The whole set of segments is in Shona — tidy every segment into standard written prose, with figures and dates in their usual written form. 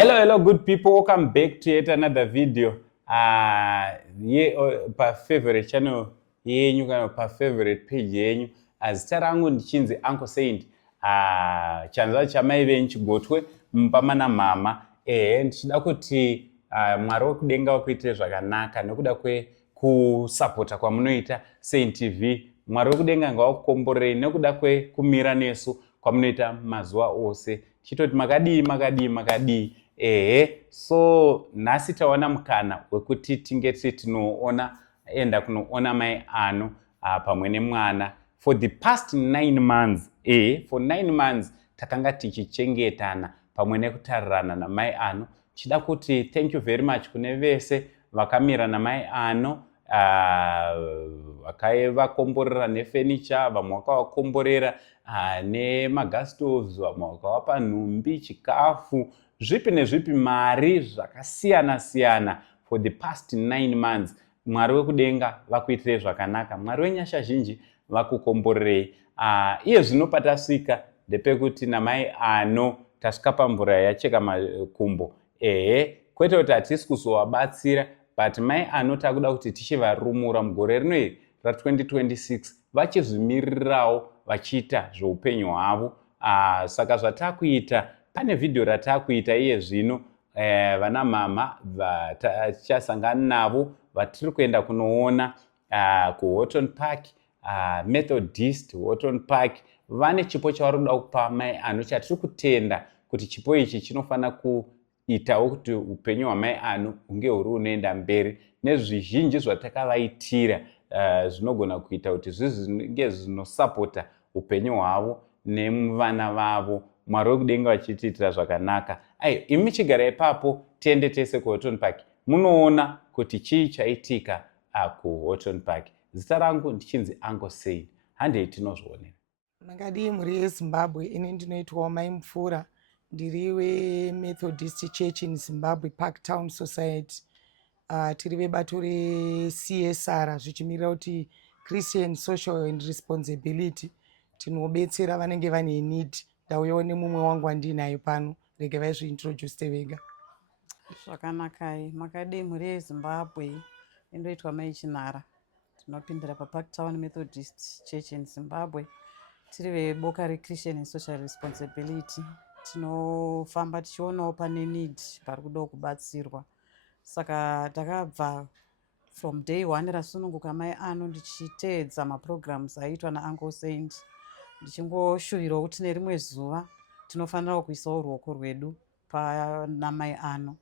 Hello, good people. Welcome back to yet another video. Pa favorite channel yenyu kana pa favorite page yenyu. Zita rangu ndichinzi Uncle Saint. Chanza chamai venyu chigotwe mpama na mama. Ndichida kuti Mwari wekudenga wakuitire zvakanaka nekuda kusapota kwamunoita Saint TV. Mwari wekudenga ngawakukomborerei nekuda kumira nesu kwamunoita mazuva ose. Chitoti makadii. So nhasi tawana mukana wekuti tinge tinoenda kunoona mai ano pamwe nemwana. For the past 9 months, for 9 months takanga tichichengetana pamwe nekutarirana namai ano. Chida kuti thank you very much kune vese vakamira namai ano, vakavakomborera nefurniture, vamwe vakavakomborera nemagas stoves, vamwe vakavapa nhumbi, chikafu, zvipi nezvipi, mari zvakasiyana for the past 9 months. Mwari wekudenga vakuitirei zvakanaka, Mwari wenyasha zhinji vakukomborerei. Iye zvino patasvika ndepekuti namai ano tasvika pamvura yacheka makumbo. Kwete kuti hatisi kuzovabatsira, but mai ano takuda kuti tichivarumura mugore rino ra2026 vachizvimirirawo vachiita zveupenyu hwavo. Saka zvatakuita, pane vhidhiyo ratakuita iye zvino, vana mama vatichasangana navo vatiri kuenda kunoona kuHoughton Park, Methodist Houghton Park. Vane chipo chavari kuda kupa mai ano chatiri kutenda kuti chipo ichi chinofanira kuitawo kuti upenyu hwamai ano hunge huri unoenda mberi, nezvizhinji zvatakavaitira zvinogona kuita kuti zvinge zvinosapota upenyu hwavo nevana vavo. Mwari wekudenga vachitiitira zvakanaka. Imi michigara ipapo, tiende tese kuHoughton Park munoona kuti chii chaitika kuHoughton Park. Zita rangu ndichinzi Uncle Saint. Handei tinozvionera. Makadii mhuri yeZimbabwe. Ini ndinoitwawo mai Mupfura, ndiri weMethodist Church in Zimbabwe Parktown Society. Tiri vebato reCSR, zvichimirira kuti Christian Social and Responsibility. Tinobetsera vanenge vane need. Ndauyawo nemumwe wangu wandinayo pano, rege vaizviintroduce vega. Zvakanakai. Makadii mhuri yeZimbabwe. Indoitwa mai Chinara. Tinopindira paParktown Methodist Church in Zimbabwe. Tiri veboka reChristian and Social Responsibility. Tinofamba tichionawo pane need pari kuda kubatsirwa. Saka takabva from day 1 rasununguka mai ano ndichiteedza maprograms aitwa naUncle Saint, ndichingoshuvirawo kuti nerimwe zuva tinofanira kuisawo ruoko rwedu pana mai ano.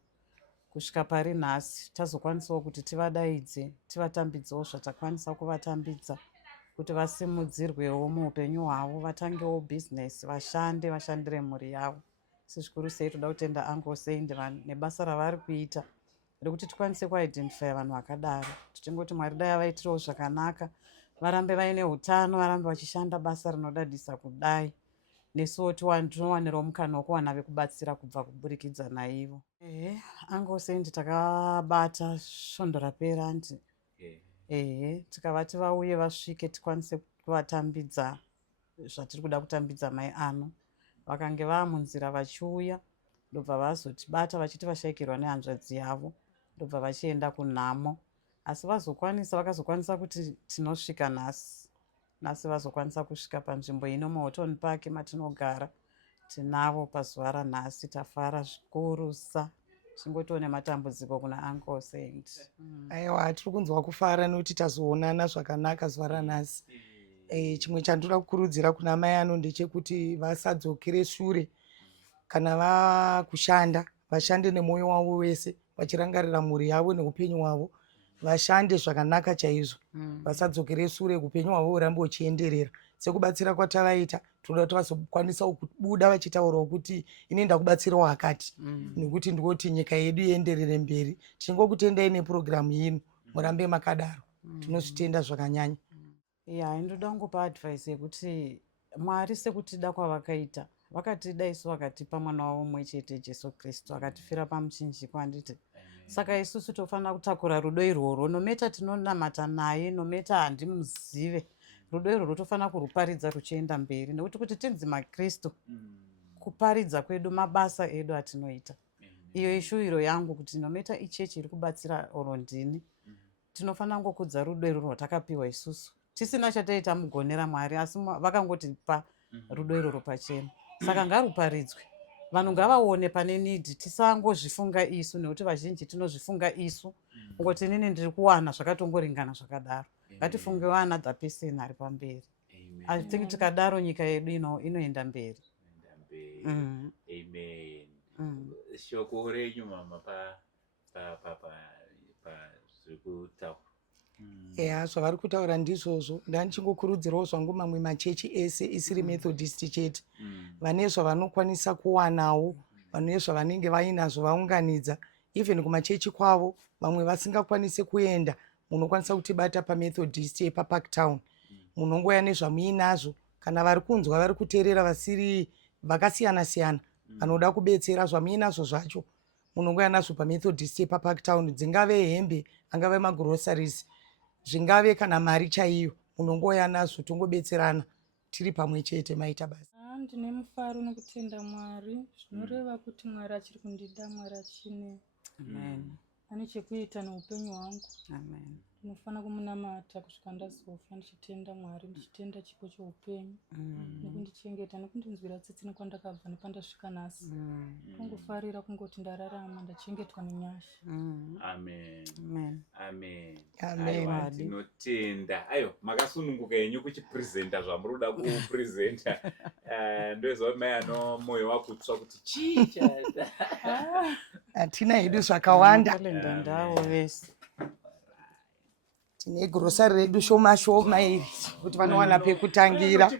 Kusvika pari nhasi tazokwanisawo kuti tivadaidze, tivatambidzewo zvatakwanisa kuvatambidza kuti vasimudzirwewo muupenyu hwavo, vatangewo bhizinesi, vashandire mhuri yavo. Zvikuru sei toda kutenda Uncle Saint nebasa ravari kuita rekuti tikwanise kuidentify vanhu vakadaro. Tichingoti Mwari dai avaitirewo zvakanaka, varambe vaine utano, varambe vachishanda basa rinodadisa kudai, nesuwo tinowanirawo mukana wekuwana vekubatsira kubva kuburikidza naivo. Uncle Saint takabata svondo rapera ndi tikavati vauye vasvike tikwanise kuvatambidza zvatiri kuda kutambidza mai ano. Vakange vamunzira vachiuya, ndobva vazotibata vachiti vashayikirwa nehanzvadzi yavo, ndobva vachienda kunhamo. Asi vakazokwanisa kuti tinosvika nhasi vazokwanisa kusvika panzvimbo ino muHoughton Park matinogara. Tinavo pazuva ranhasi, tafara zvikurusa. Tingotiwo nematambudziko kuna Uncle Saint. Aiwa, tiri kunzwa kufara nekuti tazoonana zvakanaka zuva ranhasi. Chimwe chandinoda kukurudzira kuna mai ano ndechekuti vasadzokere shure. Kana vakushanda, vashande nemwoyo wavo wese, vachirangarira mhuri yavo neupenyu hwavo. Vashande zvakanaka chaizvo. Vasadzokere shure, upenyu hwavo hurambe huchienderera. Sekubatsira kwatavaita, tinoda kuti vazokwanisa kubuda vachitaurawo kuti inoenda kubatsirawo hakati. Nekuti ndikuti nyika yedu ienderere mberi. Tichingokutendai nepurogiramu ino, murambe makadaro. Tinozvitenda zvakanyanya. Ndoda kungopa advice yekuti Mwari sekutida kwavakaita, vakatida isu vakatipa mwana wavo mumwe chete Jesu Kristu, akatifira pamuchinjikwa handiti. Saka isusu tofanira kutakura rudo irworwo, nometa tinonamata naye, nometa handimuzive, rudo irworwo tofanira kuruparidza ruchienda mberi, nekuti kuti tinzi maKristu, kuparidza kwedu mabasa edu atinoita. iyo ishuwiro yangu kuti nomaita ichechi iri kubatsira oro ndini tinofanira ngokudza rudo irwo rwatakapiwa isusu tisina chataita mugonera Mwari asi vakangotipa rudo iroro pachena. Saka ngaruparidzwe, vanhu ngavaone pane nidhi, tisangozvifunga isu nekuti vazhinji tinozvifunga isu ngoti inini ndiri kuwana zvakatongoringana zvakadaro. Ngatifunge wana dhapeseni ari pamberi. I think tikadaro nyika yedu inoenda mberi. Amen. Shoko renyu mama zvekutaura. Eya, zvavari kutaura ndizvozvo. Ndanichingokurudzirawo zvangu mamwe machechi ese isiri Methodist chete. Vane zvavanokwanisa kuwanawo, vane zvavanenge vainazvo vaunganidza. Even kumachechi kwavo, vamwe vasingakwanise kuenda, munokwanisa kutibata paMethodist yepaParktown. Munongoya nezvamuinazvo, kana vari kunzwa vari kuteerera vasiri vakasiyana-siyana, vanoda kubetsera zvamuinazvo zvacho, munongoya nazvo paMethodist yepaParktown, dzingave hembe, angave magroceries, zvingave kana mari chaiyo, munongoya nazvo tongobetserana tiri pamwe chete maita basa. Ndine mufaro nokutenda Mwari, zvinoreva kuti Mwari achiri kundida, Mwari achine ane chekuita neupenyu hwangu. Ndinofanira kumunamata kusvika ndazofa ndichitenda Mwari, ndichitenda chipo cheupenyu nekundichengeta nekundinzwira tsitsi nekwandakabva nepandasvika nhasi. Kungofarira kungoti ndararama ndachengetwa nenyasha. Aiwa, tinotenda. Ayo, makasununguka yenyu kuchipresenta zvamuroda kupresenta. Ndoziva mai ano moyo wakutsva kuti chicha. Hatina hedu zvakawanda. Ndawo vese. Tine grocery redu shoma shoma iri kuti vanowana pekutangira.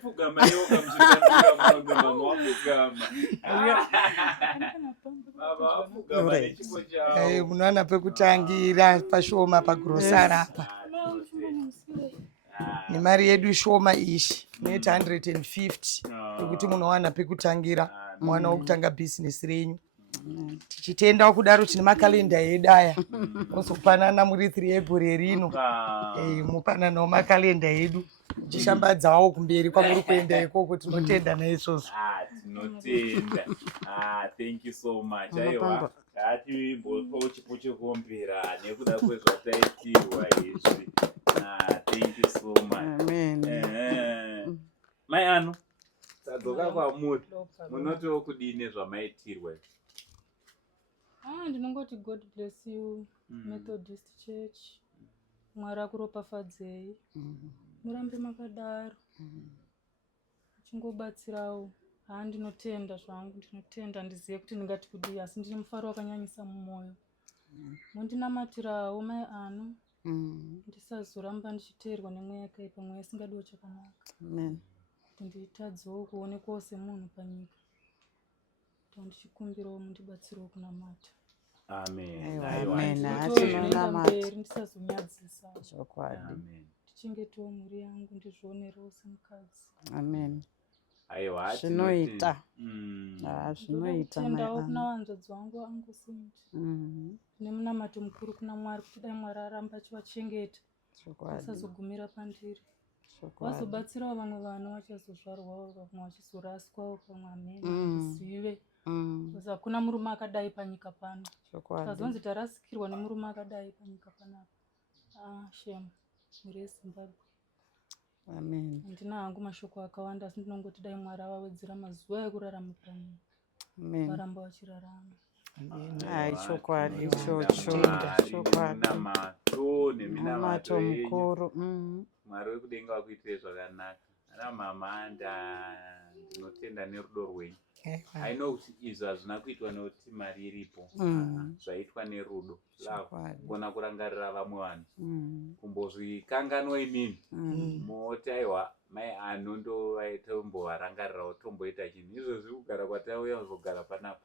Munowana pekutangira pashoma pagrocery apa. Nemari yedu shoma ishi noita 150 yokuti munowana pekutangira mwana wokutanga bhizinesi renyu. Tichitendawo kudaro tine makalenda edu aya ozopanana muri 3 April rino. Mupananawo makalenda edu tichishambadzawo kumberi kwamuri kuenda ikoko. Tinotenda naizvozvo. Tinotenda. Thank you so much. Aiwa, ngatimbopawo chipo chekuombera nekuda kwezvataitirwa izvi. Thank you so much. Mai ano tadzoka kwamuri, munotiwo kudini zvamaitirwa? Ndinongoti God bless you Methodist Church. Mwari akuropafadzei. Murambe makadaro. Chingobatsirawo. Ndinotenda zvangu, ndinotenda ndizive kuti ndingati kudii asi ndine mufaro wakanyanyisa mumwoyo. Mundinamatirawo mai ano. Ndisazoramba ndichiteerwa nemweya yakaipa, mweya isingadiwo chakanaka. Ndiitadzewo kuonekwawo semunhu panyika. Ndichikumbirawo mundibatsirewo kunamata. Ndisazonyadzisa. Ndichengetiwo mhuri yangu, ndizvionerewo semukadzi. Aiwa, zvinoita. Zvinoita kuna vanzvadzi vangu vangusinji. Nemunamato mukuru kuna Mwari kuti dai Mwari aramba achivachengeta vasazogumira pandiri. Vazobatsirawo vamwe vanhu vachazozvarwawo, vamwe vachizoraswawo, vamwe ameni zive. Hakuna murume akadai panyika pano. Kazonzi tarasikirwa nemurume akadai panyika panapa. Shame mhuri yeZimbabwe. Ndina hangu mashoko akawanda asi ndinongoti dai Mwari avawedzera mazuva ekurarama panyika. Varamba vachirarama. Chokwadi ichocho. Neminamato mukuru. Mwari wekudenga wakuitire zvakanaka. Ana mama ndinotenda nerudo rwenyu. I know kuti izvi hazvina kuitwa nekuti mari iripo. Zvaitwa nerudo. Kugona kurangarira vamwe vanhu. Kumbozvikanganwa imini. Moti aiwa mai ano ndovatombovarangarirawo tomboita chinhu. Izvozvi kugara kwatauya kuzogara panapa.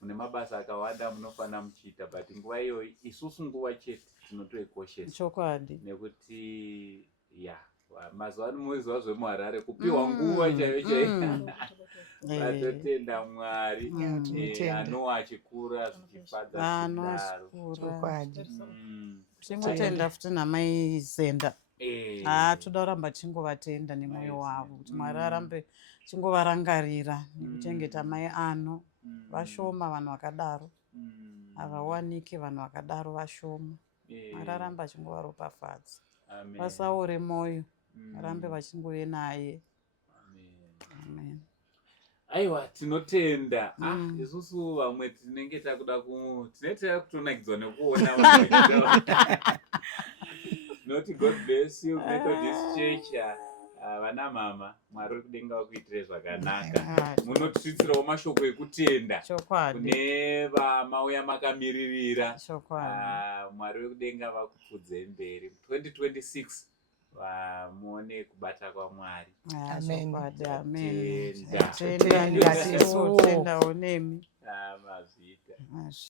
Mune mabasa akawanda munofanira muchiita, but nguva iyoyi isusu nguva chete tinotoikoshesa. Chokwadi. Nekuti mazuva ano muziva zvemuHarare kupiwa nguva chaiyo chaiyo. Vatotenda Mwari anowa achikura zvichifadza kudaro. Tingotenda futi namai Zenda. Toda kuramba tichingovatenda nemwoyo wavo kuti Mwari arambe chingovarangarira nekuchengeta mai ano. Vashoma vanhu vakadaro. havawaniki vanhu vakadaro vashoma. Mwari aramba achingovaropafadza, Amen. vasaore mwoyo, varambe vachingove naye. Amen. Aiwa, tinotenda. Isusu vamwe tinenge takuda tinetera kutonakidzwa nekuona vanhu. Noti God bless you Methodist Church. Vana mama, Mwari uri kudenga vakuitire zvakanaka. Munotisvitsirawo mashoko ekutenda kune vamauya makamiririra. Mwari uri kudenga vakupfudzei mberi 2026. Muone kubata kwaMwari. Amen. Tenda onemi. Mazvita.